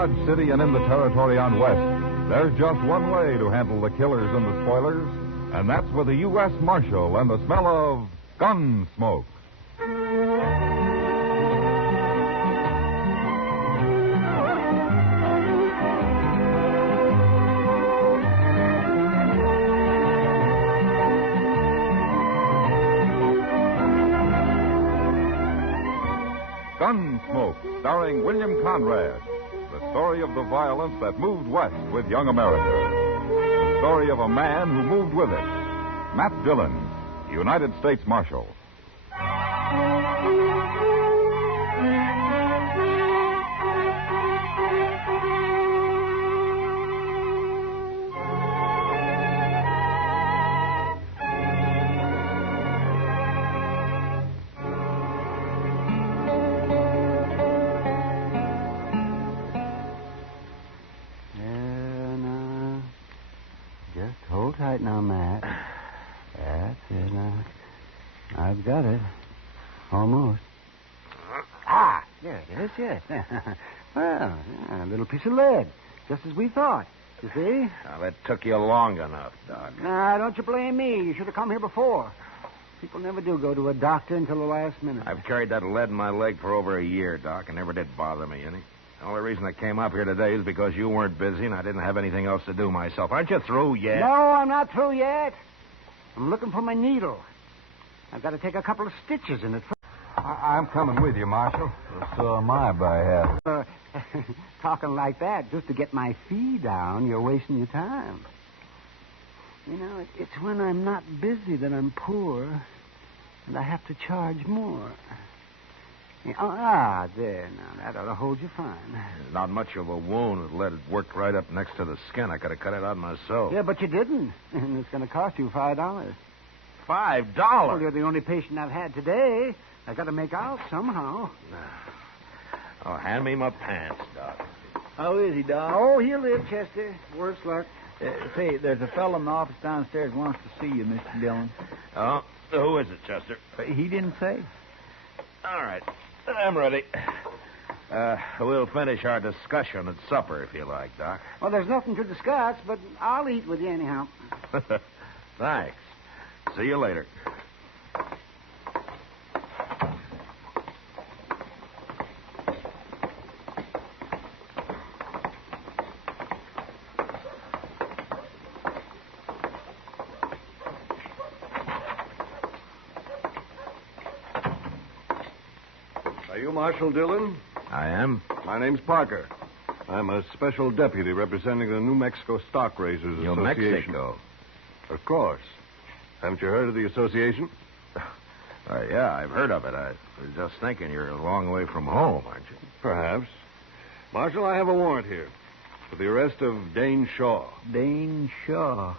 Dodge City and in the territory on West, there's just one way to handle the killers and the spoilers, and that's with a U.S. Marshal and the smell of Gunsmoke. Gunsmoke, starring William Conrad. The story of the violence that moved west with young America. The story of a man who moved with it. Matt Dillon, United States Marshal. Hold tight now, Matt. That's it now. I've got it. Almost. Ah, there it is, yes. Well, a little piece of lead. Just as we thought. You see? Now, that took you long enough, Doc. Nah, don't you blame me. You should have come here before. People never do go to a doctor until the last minute. I've carried that lead in my leg for over a year, Doc, and never did bother me any. The only reason I came up here today is because you weren't busy and I didn't have anything else to do myself. Aren't you through yet? No, I'm not through yet. I'm looking for my needle. I've got to take a couple of stitches in it. I'm coming with you, Marshal. So am I, by half. Talking like that, just to get my fee down, you're wasting your time. You know, it's when I'm not busy that I'm poor, and I have to charge more. There now. That ought to hold you fine. Not much of a wound. The lead worked right up next to the skin. I could have cut it out myself. Yeah, but you didn't. And it's going to cost you $5. $5? Well, you're the only patient I've had today. I've got to make out somehow. Oh, hand me my pants, Doc. How is he, Doc? Oh, he'll live, Chester. Worse luck. Say, there's a fellow in the office downstairs wants to see you, Mr. Dillon. Oh, who is it, Chester? He didn't say. All right. I'm ready. We'll finish our discussion at supper, if you like, Doc. Well, there's nothing to discuss, but I'll eat with you anyhow. Thanks. See you later. Are you Marshal Dillon? I am. My name's Parker. I'm a special deputy representing the New Mexico Stock Raisers New Association. Mexico? Of course. Haven't you heard of the association? Yeah, I've heard of it. I was just thinking you're a long way from home, aren't you? Perhaps. Marshal, I have a warrant here for the arrest of Dane Shaw. Dane Shaw.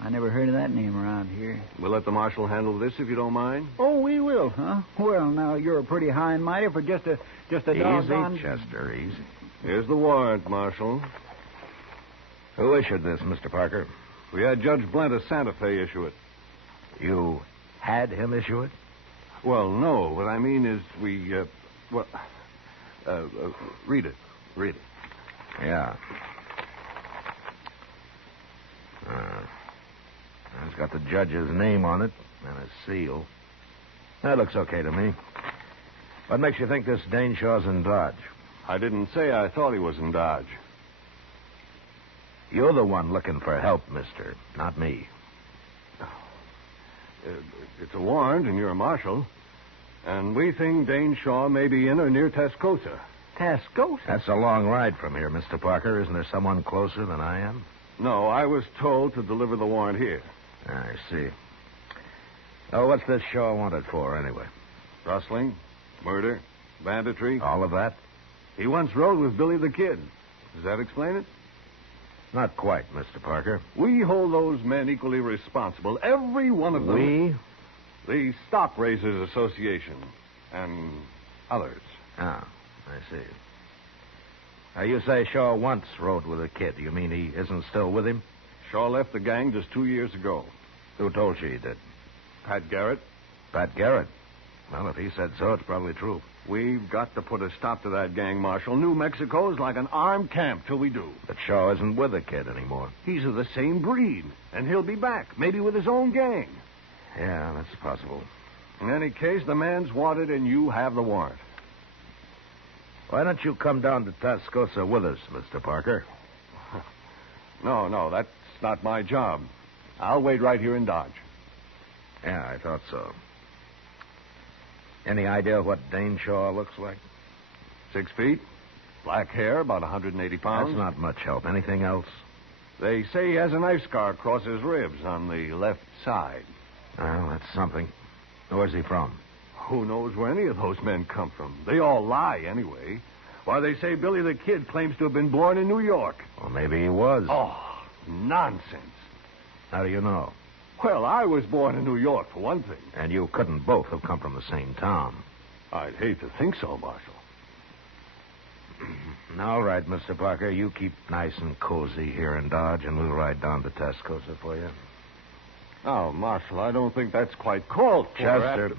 I never heard of that name around here. We'll let the marshal handle this if you don't mind. Oh, we will, huh? Well, now, you're a pretty high and mighty for just a doggone... Easy, Chester, easy. Here's the warrant, Marshal. Who issued this, Mr. Parker? We had Judge Blent of Santa Fe issue it. You had him issue it? Well, no. What I mean is we, read it. Read it. Yeah. It's got the judge's name on it and a seal. That looks okay to me. What makes you think this Dane Shaw's in Dodge? I didn't say I thought he was in Dodge. You're the one looking for help, mister, not me. It's a warrant, and you're a marshal. And we think Dane Shaw may be in or near Tascosa. Tascosa? That's a long ride from here, Mr. Parker. Isn't there someone closer than I am? No, I was told to deliver the warrant here. I see. Oh, what's this Shaw wanted for, anyway? Rustling, murder, banditry. All of that? He once rode with Billy the Kid. Does that explain it? Not quite, Mr. Parker. We hold those men equally responsible, every one of them. We? The Stock Raisers Association and others. Ah, I see. Now, you say Shaw once rode with a kid. You mean he isn't still with him? Shaw left the gang just 2 years ago. Who told you he did? Pat Garrett. Pat Garrett? Well, if he said so, it's probably true. We've got to put a stop to that gang, Marshal. New Mexico's like an armed camp till we do. But Shaw isn't with the kid anymore. He's of the same breed, and he'll be back, maybe with his own gang. Yeah, that's possible. In any case, the man's wanted, and you have the warrant. Why don't you come down to Tascosa with us, Mr. Parker? No, that's not my job. I'll wait right here in Dodge. Yeah, I thought so. Any idea what Dane Shaw looks like? 6 feet, black hair, about 180 pounds. That's not much help. Anything else? They say he has a knife scar across his ribs on the left side. Well, that's something. Where's he from? Who knows where any of those men come from? They all lie, anyway. Why, they say Billy the Kid claims to have been born in New York. Well, maybe he was. Oh, nonsense. How do you know? Well, I was born in New York, for one thing. And you couldn't both have come from the same town. I'd hate to think so, Marshal. All right, Mr. Parker, you keep nice and cozy here in Dodge, and we'll ride down to Tascosa for you. Oh, Marshal, I don't think that's quite called for. Chester,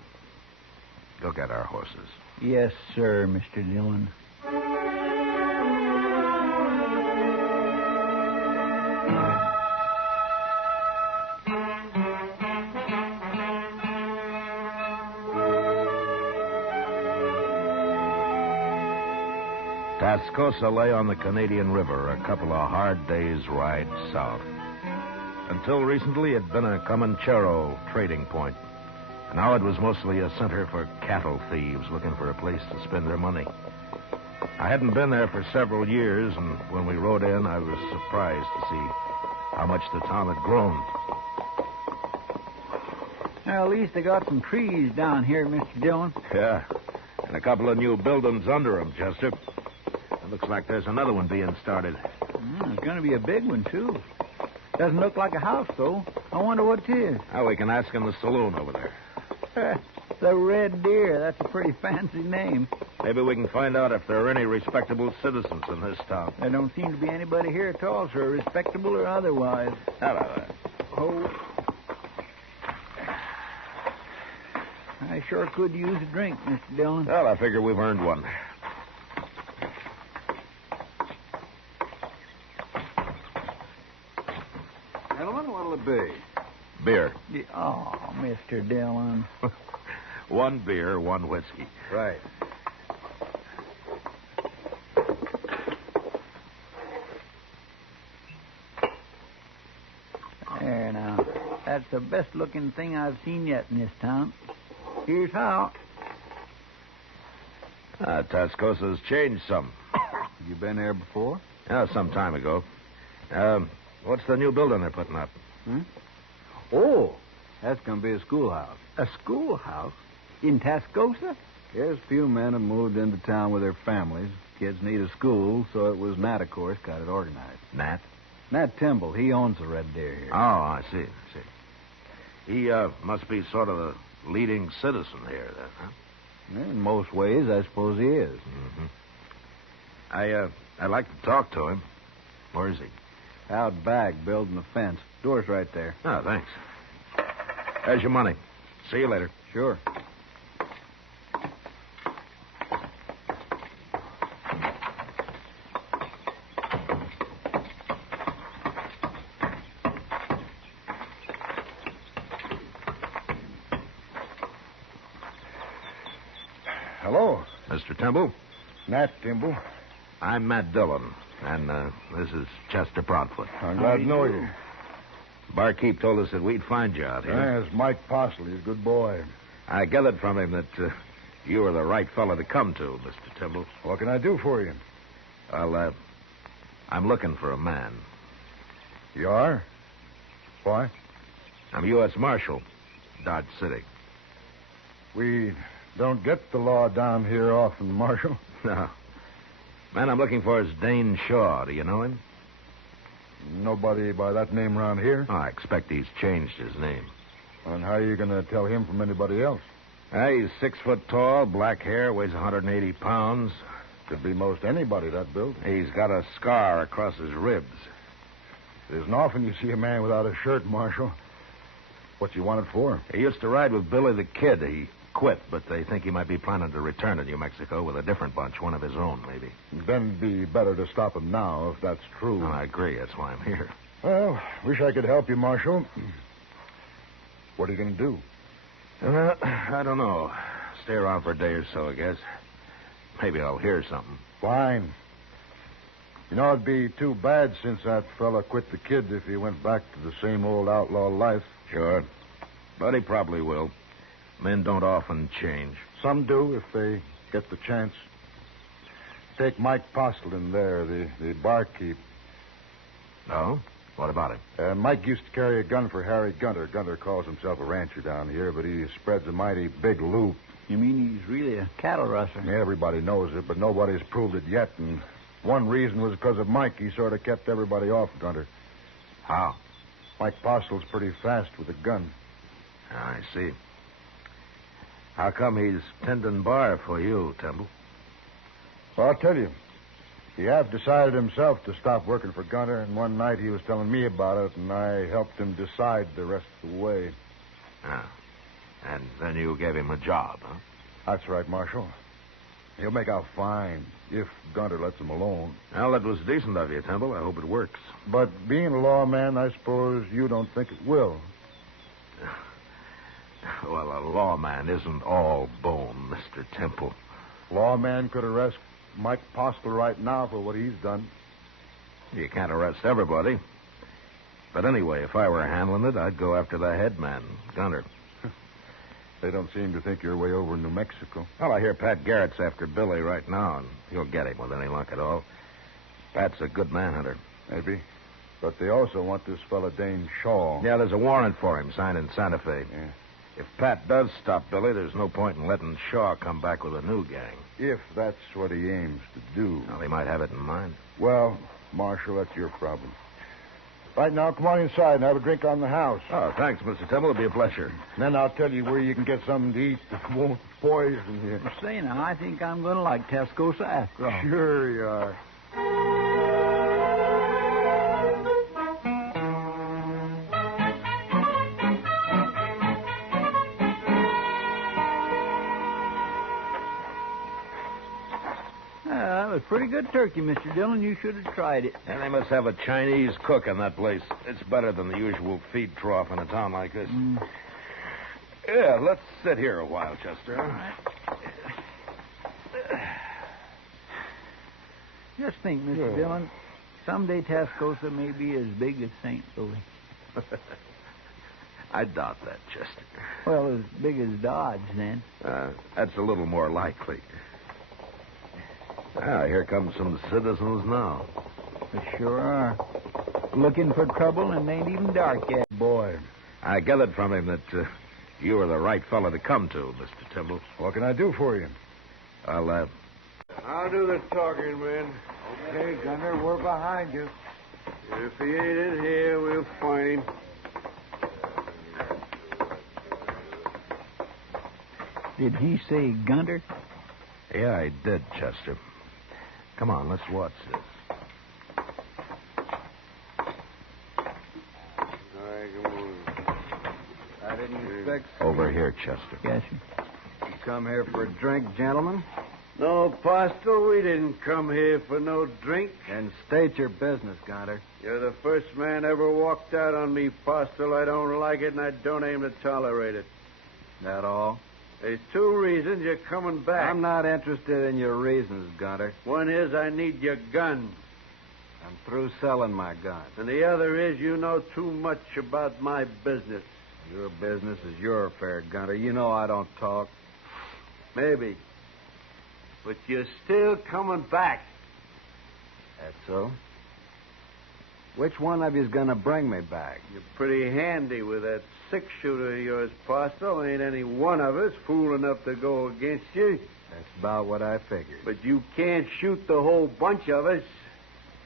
go get our horses. Yes, sir, Mr. Dillon. Tascosa lay on the Canadian River, a couple of hard days' ride south. Until recently, it had been a Comanchero trading point. Now it was mostly a center for cattle thieves looking for a place to spend their money. I hadn't been there for several years, and when we rode in, I was surprised to see how much the town had grown. Well, at least they got some trees down here, Mr. Dillon. Yeah, and a couple of new buildings under them, Chester. It looks like there's another one being started. It's going to be a big one, too. Doesn't look like a house, though. I wonder what it is. Now we can ask in the saloon over there. The Red Deer. That's a pretty fancy name. Maybe we can find out if there are any respectable citizens in this town. There don't seem to be anybody here at all, sir, respectable or otherwise. Hello there. Oh. I sure could use a drink, Mr. Dillon. Well, I figure we've earned one. Gentlemen, what'll it be? Beer. Oh, Mr. Dillon. One beer, one whiskey. Right. There now. That's the best-looking thing I've seen yet in this town. Here's how. Tascosa's changed some. You been there before? Yeah, some time ago. What's the new building they're putting up? Oh, that's going to be a schoolhouse. A schoolhouse? In Tascosa? Yes, a few men have moved into town with their families. Kids need a school, so it was Nat, of course, got it organized. Nat? Nat Timble, he owns the Red Deer here. Oh, I see. He must be sort of the leading citizen here, then, huh? In most ways, I suppose he is. Mm-hmm. I'd like to talk to him. Where is he? Out back, building the fence. Door's right there. Oh, thanks. There's your money. See you later. Sure. Hello, Mr. Timble? Nat Timble. I'm Matt Dillon, and this is Chester Proudfoot. I'm glad to know you. Barkeep told us that we'd find you out here. Yes, Mike Parsley. He's a good boy. I gathered from him that you were the right fellow to come to, Mr. Timble. What can I do for you? Well, I'm looking for a man. You are? Why? I'm U.S. Marshal, Dodge City. We don't get the law down here often, Marshal. No. Man I'm looking for is Dane Shaw. Do you know him? Nobody by that name around here? Oh, I expect he's changed his name. And how are you going to tell him from anybody else? He's 6 foot tall, black hair, weighs 180 pounds. Could be most anybody that built. He's got a scar across his ribs. It isn't often you see a man without a shirt, Marshal. What you want it for? He used to ride with Billy the Kid. He quit, but they think he might be planning to return to New Mexico with a different bunch, one of his own, maybe. Then it'd be better to stop him now, if that's true. I agree. That's why I'm here. Well, wish I could help you, Marshal. What are you going to do? I don't know. Stay around for a day or so, I guess. Maybe I'll hear something. Fine. You know, it'd be too bad since that fella quit the kid if he went back to the same old outlaw life. Sure. But he probably will. Men don't often change. Some do if they get the chance. Take Mike Postlin there, the barkeep. No? What about him? Mike used to carry a gun for Harry Gunter. Gunter calls himself a rancher down here, but he spreads a mighty big loop. You mean he's really a cattle rustler? Yeah, everybody knows it, but nobody's proved it yet, and one reason was because of Mike. He sort of kept everybody off Gunter. How? Mike Postle's pretty fast with a gun. I see. How come he's tending bar for you, Temple? Well, I'll tell you. He half decided himself to stop working for Gunter, and one night he was telling me about it, and I helped him decide the rest of the way. Ah. And then you gave him a job, huh? That's right, Marshal. He'll make out fine if Gunter lets him alone. Well, that was decent of you, Temple. I hope it works. But being a lawman, I suppose you don't think it will. Well, a lawman isn't all bone, Mr. Temple. Lawman could arrest Mike Postle right now for what he's done. You can't arrest everybody. But anyway, if I were handling it, I'd go after the head man, Gunter. They don't seem to think you're way over in New Mexico. Well, I hear Pat Garrett's after Billy right now, and he'll get him with any luck at all. Pat's a good manhunter. Maybe. But they also want this fella Dane Shaw. Yeah, there's a warrant for him signed in Santa Fe. Yeah. If Pat does stop Billy, there's no point in letting Shaw come back with a new gang. If that's what he aims to do. Well, he might have it in mind. Well, Marshal, that's your problem. Right now, come on inside and have a drink on the house. Oh, thanks, Mr. Temple. It'll be a pleasure. And then I'll tell you where you can get something to eat that won't poison you. Say now, I think I'm going to like Tascosa after all. Sure you are. That was pretty good turkey, Mr. Dillon. You should have tried it. And they must have a Chinese cook in that place. It's better than the usual feed trough in a town like this. Yeah, let's sit here a while, Chester. All right. Just think, Mr. Dillon, someday Tascosa may be as big as St. Louis. I doubt that, Chester. Well, as big as Dodge, then. That's a little more likely. Ah, here come some citizens now. They sure are. Looking for trouble, and they ain't even dark yet. Boy. I gathered from him that you were the right fellow to come to, Mr. Temple. What can I do for you? I'll I'll do the talking, man. Okay, Gunter, we're behind you. If he ain't in here, we'll find him. Did he say Gunter? Yeah, I did, Chester. Come on, let's watch this. All right, come on. I didn't expect Over here, Chester. Yes, sir. you to come here for a drink, gentlemen. No, Postle, we didn't come here for no drink. And state your business, Gunter. You're the first man ever walked out on me, Postle. I don't like it, and I don't aim to tolerate it. That all? There's two reasons you're coming back. I'm not interested in your reasons, Gunter. One is I need your gun. I'm through selling my gun. And the other is you know too much about my business. Your business is your affair, Gunter. You know I don't talk. Maybe. But you're still coming back. That's so? Which one of you's gonna bring me back? You're pretty handy with that six-shooter of yours, Postle. Ain't any one of us fool enough to go against you. That's about what I figured. But you can't shoot the whole bunch of us.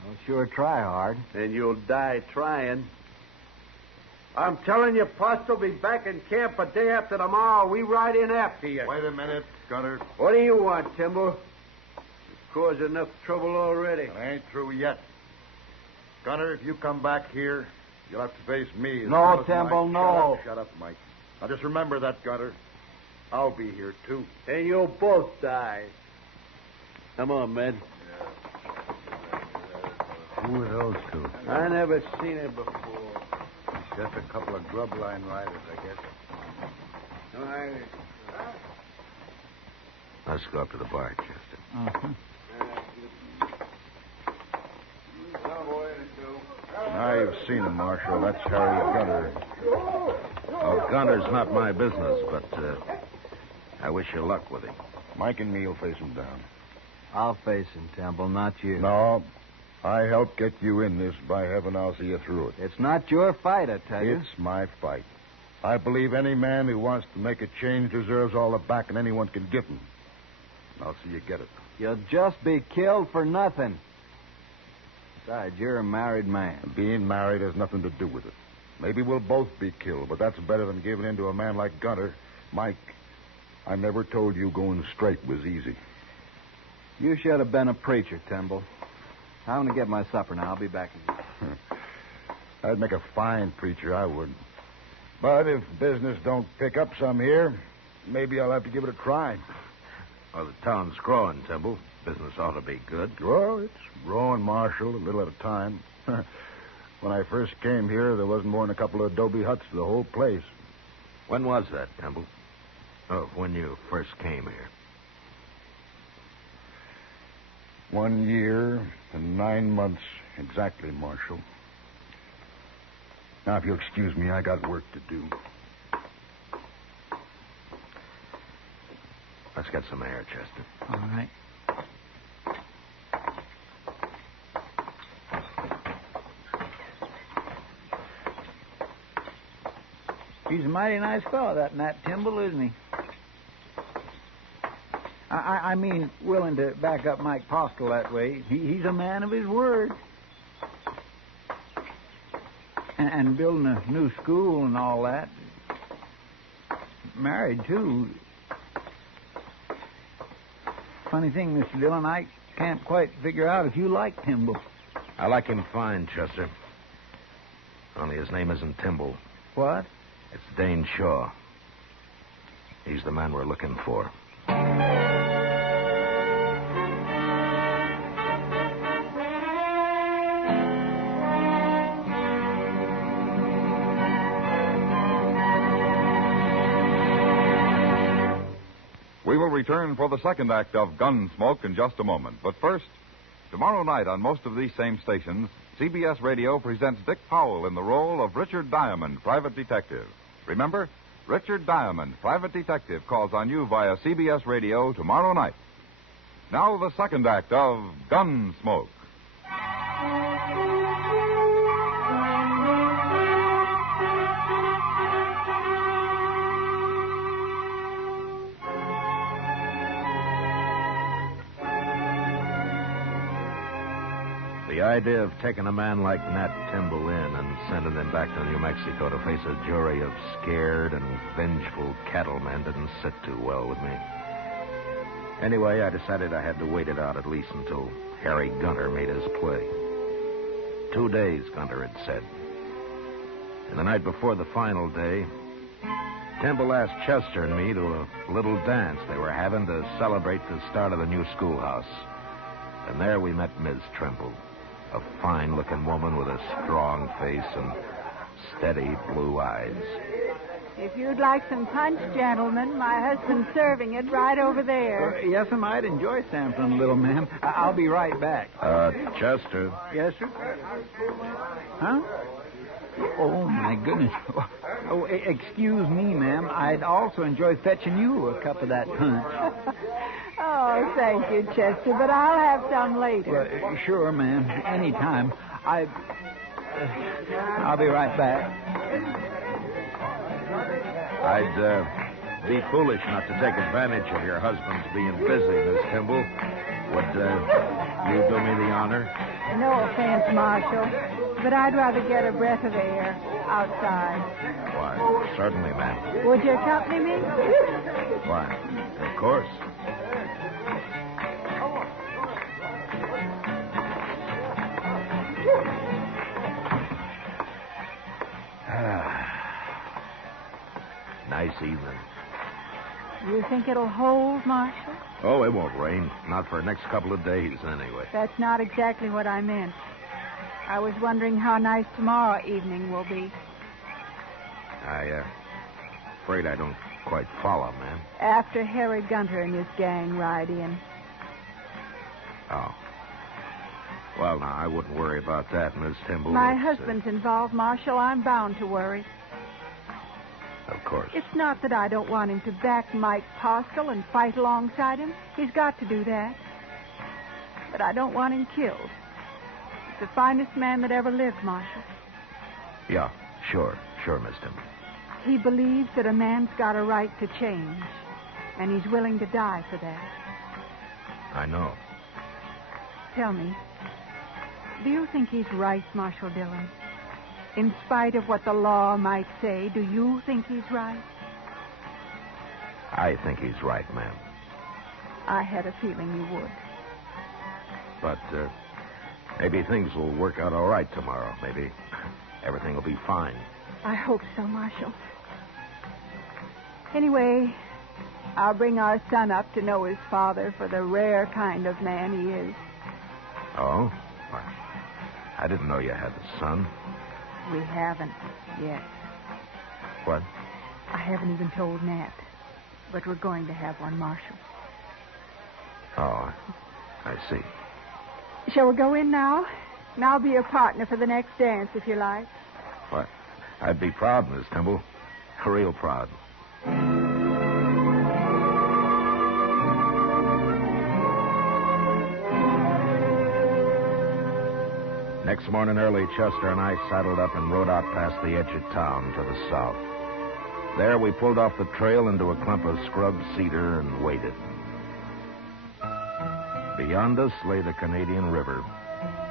I'll sure try hard. And you'll die trying. I'm telling you, Postle, be back in camp a day after tomorrow. We ride in after you. Wait a minute, Gunter. What do you want, Timbo? You've caused enough trouble already. I ain't through yet. Gunter, if you come back here, you'll have to face me. No, Temple, no. Shut up, Mike. Now, just remember that, Gunter. I'll be here, too. And you'll both die. Come on, Med. Who are those two? I never seen it before. Just a couple of grub line riders, I guess. Let's go up to the bar, Chester. Uh-huh. I've seen him, Marshal. That's Harry Gunter. Well, Gunter's not my business, but I wish you luck with him. Mike and me will face him down. I'll face him, Temple, not you. No, I helped get you in this. By heaven, I'll see you through it. It's not your fight, I tell you. It's my fight. I believe any man who wants to make a change deserves all the backing anyone can give him. I'll see you get it. You'll just be killed for nothing. Besides, you're a married man. Being married has nothing to do with it. Maybe we'll both be killed, but that's better than giving in to a man like Gunter. Mike, I never told you going straight was easy. You should have been a preacher, Temple. I'm going to get my supper now. I'll be back again. I'd make a fine preacher, I would. But if business don't pick up some here, maybe I'll have to give it a try. Well, the town's growing, Temple. Business ought to be good. Well, it's growing, Marshal, a little at a time. When I first came here, there wasn't more than a couple of adobe huts to the whole place. When was that, Temple? Oh, when you first came here. 1 year and 9 months exactly, Marshal. Now, if you'll excuse me, I got work to do. Let's get some air, Chester. All right. He's a mighty nice fellow, that Nat Timble, isn't he? I mean, willing to back up Mike Postle that way. He's a man of his word. And building a new school and all that. Married, too. Funny thing, Mr. Dillon, I can't quite figure out if you like Timble. I like him fine, Chester. Only his name isn't Timble. What? It's Dane Shaw. He's the man we're looking for. We will return for the second act of Gunsmoke in just a moment. But first, tomorrow night on most of these same stations, CBS Radio presents Dick Powell in the role of Richard Diamond, private detective. Remember, Richard Diamond, private detective, calls on you via CBS Radio tomorrow night. Now the second act of Gunsmoke. The idea of taking a man like Nat Timble in and sending him back to New Mexico to face a jury of scared and vengeful cattlemen didn't sit too well with me. Anyway, I decided I had to wait it out at least until Harry Gunter made his play. 2 days, Gunter had said. And the night before the final day, Timble asked Chester and me to a little dance they were having to celebrate the start of the new schoolhouse. And there we met Miss Trimble. A fine-looking woman with a strong face and steady blue eyes. If you'd like some punch, gentlemen, my husband's serving it right over there. Yes, I might enjoy sampling a little, ma'am. I'll be right back. Chester. Yes, sir? Huh? Oh, my goodness. Oh, excuse me, ma'am. I'd also enjoy fetching you a cup of that punch. Oh, thank you, Chester, but I'll have some later. Well, sure, ma'am. Anytime. I'll be right back. I'd be foolish not to take advantage of your husband's being busy, Miss Timble. Would you do me the honor? No offense, Marshal, but I'd rather get a breath of air outside. Why, certainly, ma'am. Would you accompany me? Why, of course. Nice evening. You think it'll hold, Marshal? Oh, it won't rain. Not for the next couple of days, anyway. That's not exactly what I meant. I was wondering how nice tomorrow evening will be. Afraid I don't quite follow, ma'am. After Harry Gunter and his gang ride in. Oh. Well, now, I wouldn't worry about that, Miss Timble. My husband's involved, Marshal. I'm bound to worry. Of course. It's not that I don't want him to back Mike Postle and fight alongside him. He's got to do that. But I don't want him killed. He's the finest man that ever lived, Marshal. Yeah, sure, Miss Timble. He believes that a man's got a right to change, and he's willing to die for that. I know. Tell me, do you think he's right, Marshal Dillon? In spite of what the law might say, do you think he's right? I think he's right, ma'am. I had a feeling you would. But maybe things will work out all right tomorrow. Maybe everything will be fine. I hope so, Marshal. Anyway, I'll bring our son up to know his father for the rare kind of man he is. Oh? Well, I didn't know you had a son. We haven't yet. What? I haven't even told Nat. But we're going to have one, Marshal. Oh, I see. Shall we go in now? And I'll be your partner for the next dance, if you like. What? I'd be proud, Miss Timble. Real proud. Next morning early, Chester and I saddled up and rode out past the edge of town to the south. There we pulled off the trail into a clump of scrub cedar and waited. Beyond us lay the Canadian River,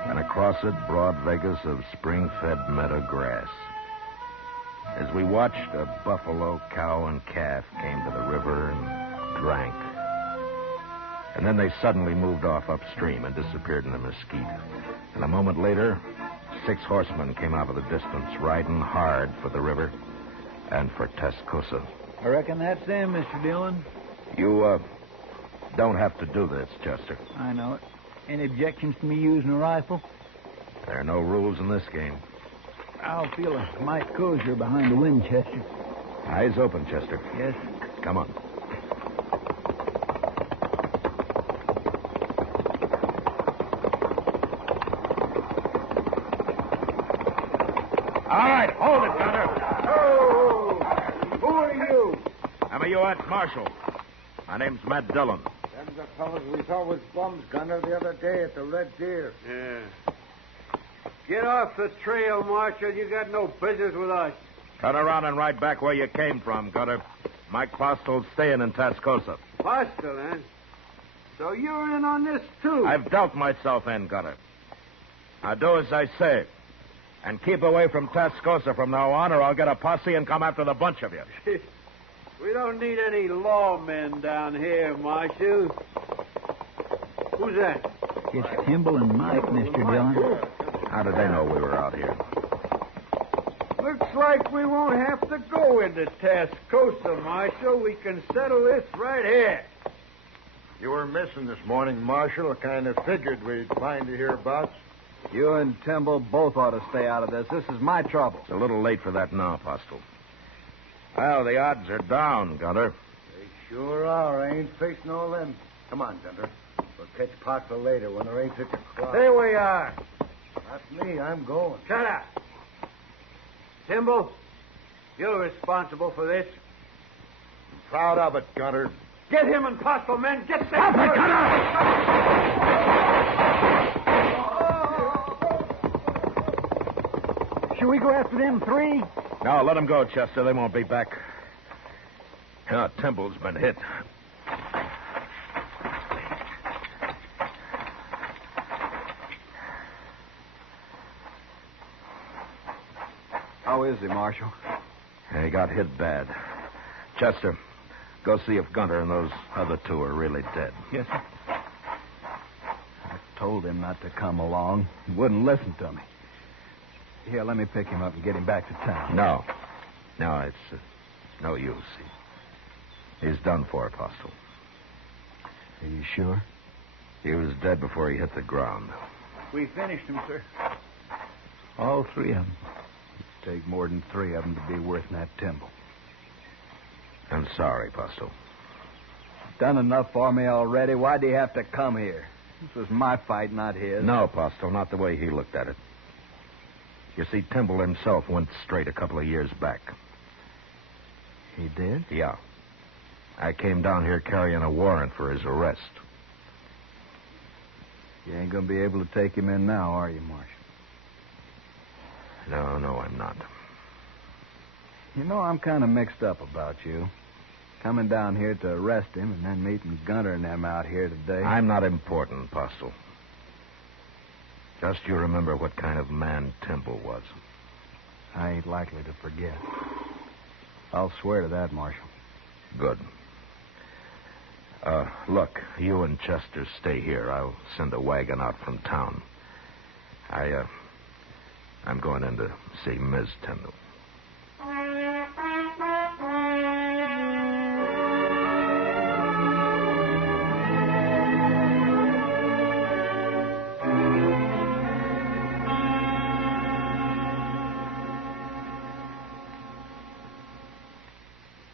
and across it broad Vegas of spring-fed meadow grass. As we watched, a buffalo, cow, and calf came to the river and drank. And then they suddenly moved off upstream and disappeared in the mesquite. And a moment later, 6 horsemen came out of the distance, riding hard for the river and for Tascosa. I reckon that's them, Mr. Dillon. You, don't have to do this, Chester. I know it. Any objections to me using a rifle? There are no rules in this game. I'll feel a mite cozier behind the Winchester. Eyes open, Chester. Yes. Come on. All right, hold it, Gunner. Oh, who are you? I'm a U.S. Marshal. My name's Matt Dillon. Them the fellows we saw with bums, Gunner, the other day at the Red Deer. Yeah. Get off the trail, Marshal. You got no business with us. Turn around and ride back where you came from, Gunner. Mike Postle's staying in Tascosa. Postle, eh? So you're in on this, too. I've dealt myself in, Gunner. Now do as I say. And keep away from Tascosa from now on, or I'll get a posse and come after the bunch of you. We don't need any lawmen down here, Marshal. Who's that? It's Timble and Mike, Mr. Dillon. How did they know we were out here? Looks like we won't have to go into Tascosa, Marshal. We can settle this right here. You were missing this morning, Marshal. I kind of figured we'd find you hereabouts. You and Timble both ought to stay out of this. This is my trouble. It's a little late for that now, Postle. Well, the odds are down, Gunner. They sure are. I ain't facing all them. Come on, Gunner. We'll catch Parker later when there ain't such a crowd. There we are. Not me. I'm going. Shut up. Timble, you're responsible for this. I'm proud of it, Gunner. Get him and Postle, men. Get them. Stop it, Gunner! Should we go after them 3? No, let them go, Chester. They won't be back. Timble's been hit. How is he, Marshal? He got hit bad. Chester, go see if Gunter and those other 2 are really dead. Yes, sir. I told him not to come along. He wouldn't listen to me. Here, let me pick him up and get him back to town. No, it's no use. He's done for, Apostle. Are you sure? He was dead before he hit the ground. We finished him, sir. All three of them. It'd take more than three of them to be worth that timber. I'm sorry, Apostle. Done enough for me already. Why'd he have to come here? This was my fight, not his. No, Apostle, not the way he looked at it. You see, Timble himself went straight a couple of years back. He did? Yeah. I came down here carrying a warrant for his arrest. You ain't going to be able to take him in now, are you, Marshal? No, I'm not. You know, I'm kind of mixed up about you. Coming down here to arrest him and then meeting Gunter and them out here today. I'm not important, Apostle. Just you remember what kind of man Timble was. I ain't likely to forget. I'll swear to that, Marshal. Good. Look, you and Chester stay here. I'll send a wagon out from town. I'm going in to see Ms. Tyndall.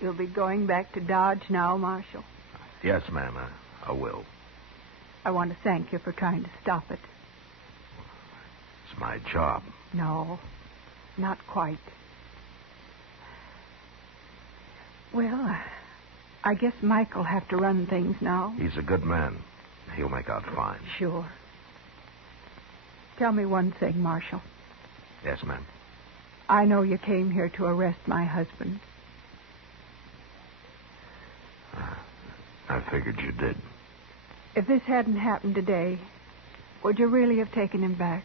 You'll be going back to Dodge now, Marshal. Yes, ma'am, I will. I want to thank you for trying to stop it. It's my job. No, not quite. Well, I guess Mike'll have to run things now. He's a good man. He'll make out fine. Sure. Tell me one thing, Marshal. Yes, ma'am. I know you came here to arrest my husband. I figured you did. If this hadn't happened today, would you really have taken him back?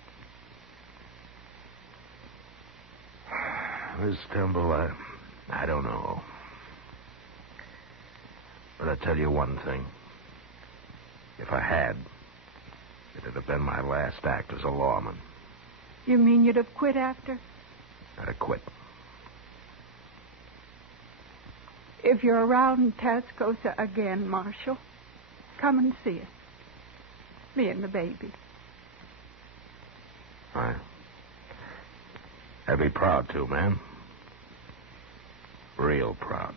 Miss Timble, I don't know. But I tell you one thing. If I had, it'd have been my last act as a lawman. You mean you'd have quit after? I'd have quit. If you're around Tascosa again, Marshal, come and see us. Me and the baby. I'd be proud to, ma'am. Real proud.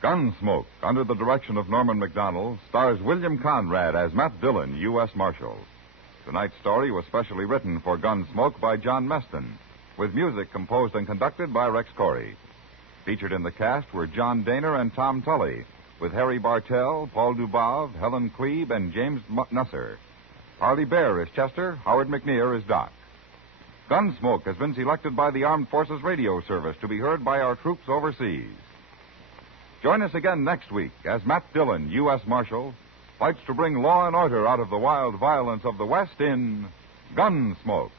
Gunsmoke, under the direction of Norman Macdonnell, stars William Conrad as Matt Dillon, U.S. Marshal. Tonight's story was specially written for Gunsmoke by John Meston, with music composed and conducted by Rex Corey. Featured in the cast were John Daner and Tom Tully, with Harry Bartell, Paul Dubov, Helen Klebe, and James Nusser. Parley Baer is Chester, Howard McNear is Doc. Gunsmoke has been selected by the Armed Forces Radio Service to be heard by our troops overseas. Join us again next week as Matt Dillon, U.S. Marshal, fights to bring law and order out of the wild violence of the West in Gunsmoke.